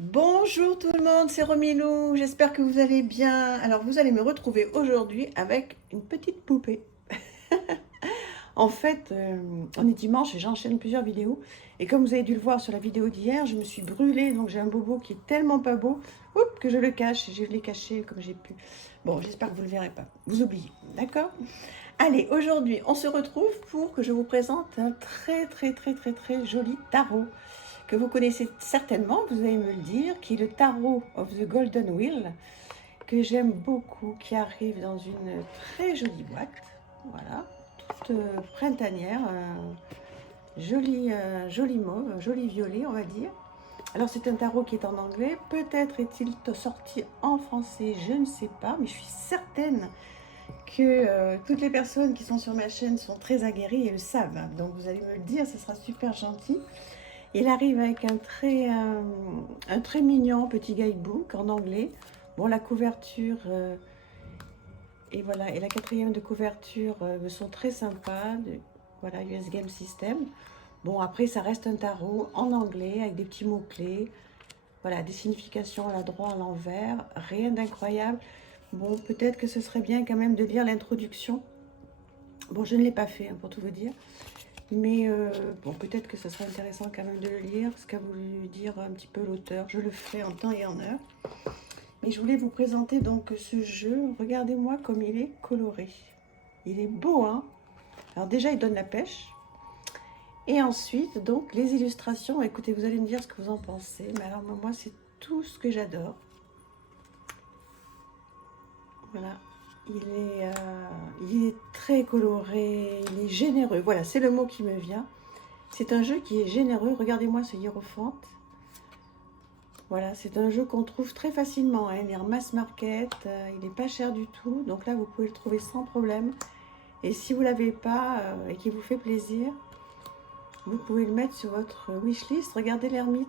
Bonjour tout le monde, c'est Romilou, j'espère que vous allez bien. Alors vous allez me retrouver aujourd'hui avec une petite poupée. En fait, on est dimanche et j'enchaîne plusieurs vidéos. Et comme vous avez dû le voir sur la vidéo d'hier, je me suis brûlée, donc j'ai un bobo qui est tellement pas beau que je le cache. Et je l'ai caché comme j'ai pu. Bon, j'espère que vous ne le verrez pas. Vous oubliez, d'accord? Allez, aujourd'hui, on se retrouve pour que je vous présente un très joli tarot que vous connaissez certainement, vous allez me le dire, qui est le Tarot of the Golden Wheel, que j'aime beaucoup, qui arrive dans une très jolie boîte, voilà, toute printanière, joli mauve, joli violet, on va dire. Alors c'est un tarot qui est en anglais, peut-être est-il sorti en français, je ne sais pas, mais je suis certaine que toutes les personnes qui sont sur ma chaîne sont très aguerries et le savent. Donc vous allez me le dire, ce sera super gentil. Il arrive avec un très mignon petit guidebook en anglais. Bon, la couverture et voilà, et la quatrième de couverture sont très sympas. Voilà, US Game System. Bon, après, ça reste un tarot en anglais avec des petits mots-clés. Voilà, des significations à la droite, à l'envers. Rien d'incroyable. Bon, peut-être que ce serait bien quand même de lire l'introduction. Bon, je ne l'ai pas fait, hein, pour tout vous dire. Mais bon, peut-être que ça serait intéressant quand même de le lire, ce qu'a voulu dire un petit peu l'auteur. Je le ferai en temps et en heure. Mais je voulais vous présenter donc ce jeu. Regardez-moi comme il est coloré. Il est beau, hein? Alors déjà, il donne la pêche. Et ensuite, donc, les illustrations. Écoutez, vous allez me dire ce que vous en pensez. Mais alors, moi, c'est tout ce que j'adore. Voilà. Il est très coloré, il est généreux. Voilà, c'est le mot qui me vient. C'est un jeu qui est généreux. Regardez-moi ce hiérophante. Voilà, c'est un jeu qu'on trouve très facilement. Hein. Il est en mass market, il n'est pas cher du tout. Donc là, vous pouvez le trouver sans problème. Et si vous ne l'avez pas et qu'il vous fait plaisir, vous pouvez le mettre sur votre wishlist. Regardez l'ermite.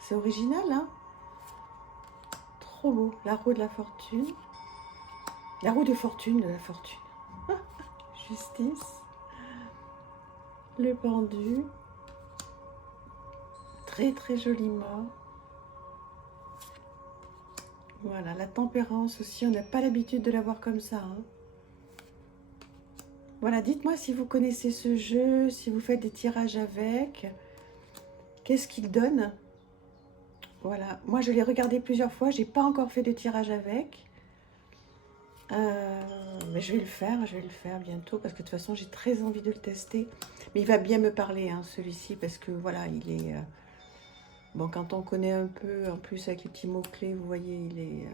C'est original, hein? Trop beau. La roue de la fortune. La roue de fortune, de la fortune. Justice. Le pendu. Très joliment. Voilà, la tempérance aussi, on n'a pas l'habitude de la voir comme ça. Hein. Voilà, dites-moi si vous connaissez ce jeu, si vous faites des tirages avec. Qu'est-ce qu'il donne? Voilà, moi je l'ai regardé plusieurs fois, j'ai pas encore fait de tirage avec. Mais je vais le faire bientôt parce que de toute façon j'ai très envie de le tester. Mais il va bien me parler, hein, celui-ci, parce que voilà, il est... bon, quand on connaît un peu, en plus avec les petits mots-clés, vous voyez,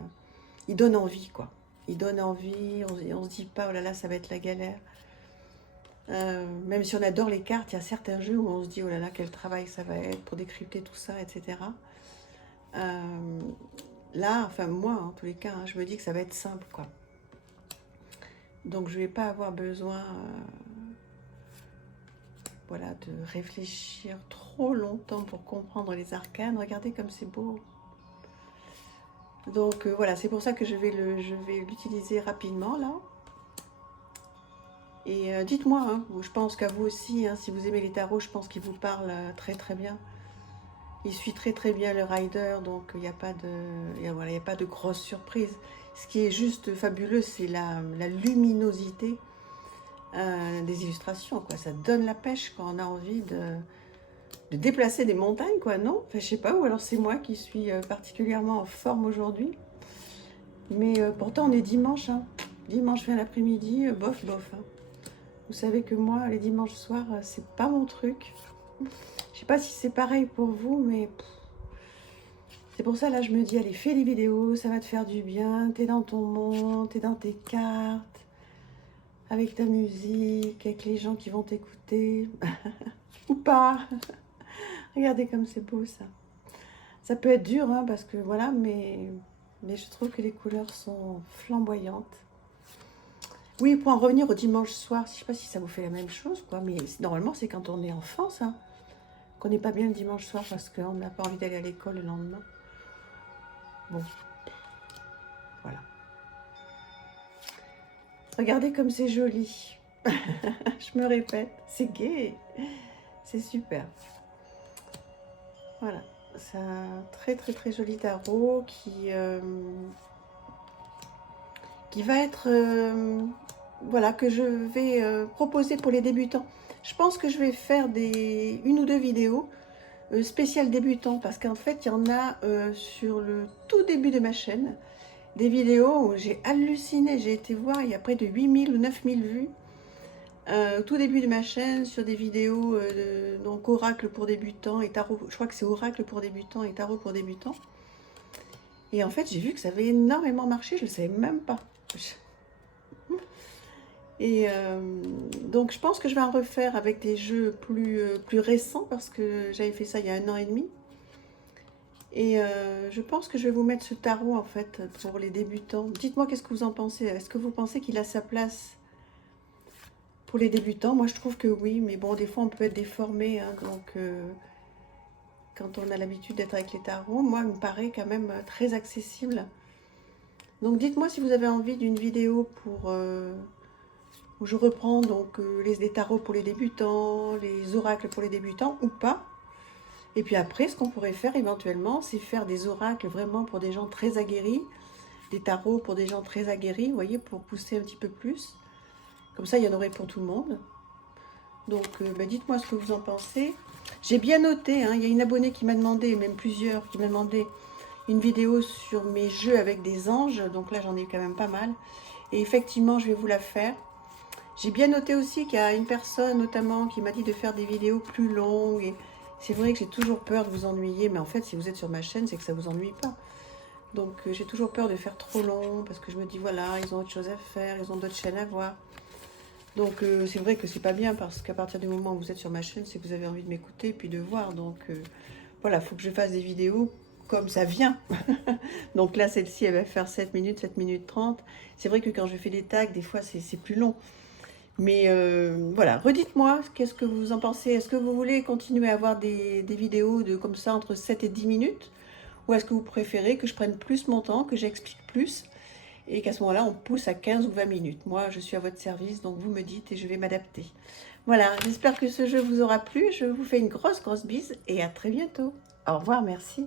il donne envie, quoi. Il donne envie, on se dit pas, oh là là, ça va être la galère. Même si on adore les cartes, il y a certains jeux où on se dit, oh là là, quel travail ça va être pour décrypter tout ça, etc. Là, enfin moi, en tous les cas, hein, je me dis que ça va être simple, quoi. Donc je vais pas avoir besoin voilà, de réfléchir trop longtemps pour comprendre les arcanes. Regardez comme c'est beau. Donc voilà, c'est pour ça que je vais l'utiliser rapidement là. Et dites-moi, hein, je pense qu'à vous aussi, hein, si vous aimez les tarots, je pense qu'il vous parle très bien. Il suit très bien le rider, donc il n'y a pas de, voilà, y a pas de grosse surprise. Ce qui est juste fabuleux, c'est la luminosité des illustrations, quoi. Ça donne la pêche quand on a envie de déplacer des montagnes, quoi, non? Enfin, je sais pas, ou alors c'est moi qui suis particulièrement en forme aujourd'hui. Mais pourtant, on est dimanche, hein. Dimanche fin l'après-midi, bof. Hein. Vous savez que moi, les dimanches soirs, c'est pas mon truc. Je sais pas si c'est pareil pour vous, mais c'est pour ça, là, je me dis, allez, fais les vidéos, ça va te faire du bien. T'es dans ton monde, t'es dans tes cartes, avec ta musique, avec les gens qui vont t'écouter. Ou pas. Regardez comme c'est beau, ça. Ça peut être dur, hein, parce que voilà, mais je trouve que les couleurs sont flamboyantes. Oui, pour en revenir au dimanche soir, je ne sais pas si ça vous fait la même chose, quoi, mais normalement, c'est quand on est enfant, ça, qu'on n'est pas bien le dimanche soir parce qu'on n'a pas envie d'aller à l'école le lendemain. Bon, voilà. Regardez comme c'est joli. Je me répète, c'est gai. C'est super. Voilà. C'est un très joli tarot qui va être, voilà, que je vais proposer pour les débutants. Je pense que je vais faire une ou deux vidéos spéciales débutants, parce qu'en fait, il y en a sur le tout début de ma chaîne, des vidéos où j'ai halluciné, j'ai été voir, il y a près de 8000 ou 9000 vues, au tout début de ma chaîne, sur des vidéos, donc oracle pour débutants et tarot, je crois que c'est oracle pour débutants et tarot pour débutants. Et en fait, j'ai vu que ça avait énormément marché, je ne le savais même pas. Et donc, je pense que je vais en refaire avec des jeux plus récents, parce que j'avais fait ça il y a 1 an et demi. Et je pense que je vais vous mettre ce tarot, en fait, pour les débutants. Dites-moi qu'est-ce que vous en pensez. Est-ce que vous pensez qu'il a sa place pour les débutants? Moi, je trouve que oui, mais bon, des fois, on peut être déformé, hein, donc quand on a l'habitude d'être avec les tarots, moi, il me paraît quand même très accessible. Donc, dites-moi si vous avez envie d'une vidéo où je reprends donc les tarots pour les débutants, les oracles pour les débutants ou pas. Et puis après, ce qu'on pourrait faire éventuellement, c'est faire des oracles vraiment pour des gens très aguerris, des tarots pour des gens très aguerris, vous voyez, pour pousser un petit peu plus. Comme ça, il y en aurait pour tout le monde. Donc, dites-moi ce que vous en pensez. J'ai bien noté, hein, il y a une abonnée qui m'a demandé, même plusieurs, qui m'a demandé une vidéo sur mes jeux avec des anges. Donc là, j'en ai quand même pas mal. Et effectivement, je vais vous la faire. J'ai bien noté aussi qu'il y a une personne notamment qui m'a dit de faire des vidéos plus longues. Et c'est vrai que j'ai toujours peur de vous ennuyer, mais en fait, si vous êtes sur ma chaîne, c'est que ça ne vous ennuie pas. Donc, j'ai toujours peur de faire trop long, parce que je me dis, voilà, ils ont autre chose à faire, ils ont d'autres chaînes à voir. Donc, c'est vrai que c'est pas bien, parce qu'à partir du moment où vous êtes sur ma chaîne, c'est que vous avez envie de m'écouter, puis de voir. Donc, voilà, il faut que je fasse des vidéos comme ça vient. Donc là, celle-ci, elle va faire 7 minutes, 7 minutes 30. C'est vrai que quand je fais des tags, des fois, c'est plus long. Mais voilà, redites-moi, qu'est-ce que vous en pensez? Est-ce que vous voulez continuer à avoir des vidéos de comme ça entre 7 et 10 minutes? Ou est-ce que vous préférez que je prenne plus mon temps, que j'explique plus, et qu'à ce moment-là, on pousse à 15 ou 20 minutes? Moi, je suis à votre service, donc vous me dites et je vais m'adapter. Voilà, j'espère que ce jeu vous aura plu. Je vous fais une grosse bise et à très bientôt. Au revoir, merci.